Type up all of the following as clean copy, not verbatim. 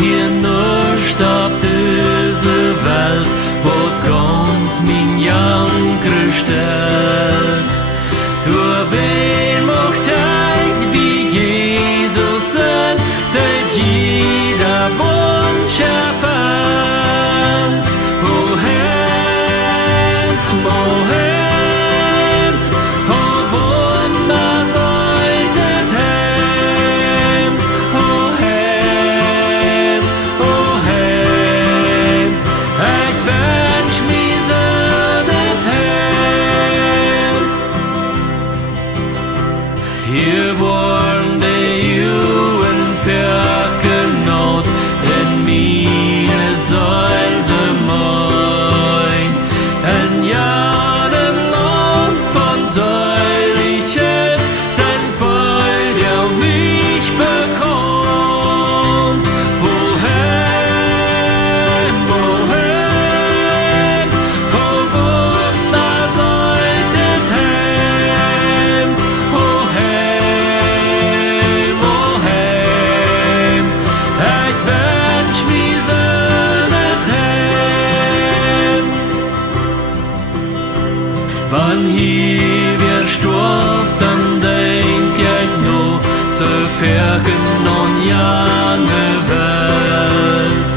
hier nicht auf diese Welt, wo ganz mein Janker stellt. Du wen mocht ich wie Jesus sein, der jeder Wunsch erfüllt. Wohin, wohin, oh Wunder solltet heim, wohin, wohin, ich wünsch mich solltet heim. Hier waren die Jungen verknallt in meine Säule mein. Ein Jahrenlang von Säulichen sein Freund der mich bekommt. Wohin, wohin, oh Wunder solltet heim, wohin, wohin, ich wünsch mich solltet heim. Wann hier wir sturft, dann denk ich nur, so verken und jange Welt.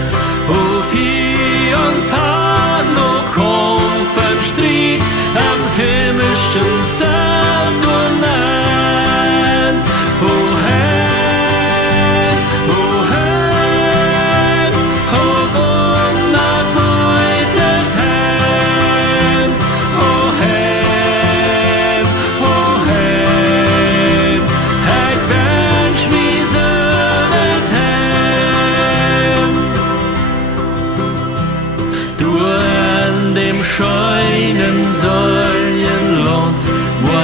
Wo wir uns hat noch Kampfen Streit am himmlischen Zelt und nein. Wohin, wohin, oh Wunder solltet heim, wohin, wohin, ich wünsch mich solltet heim. Du an dem scheinen Säulenland, wo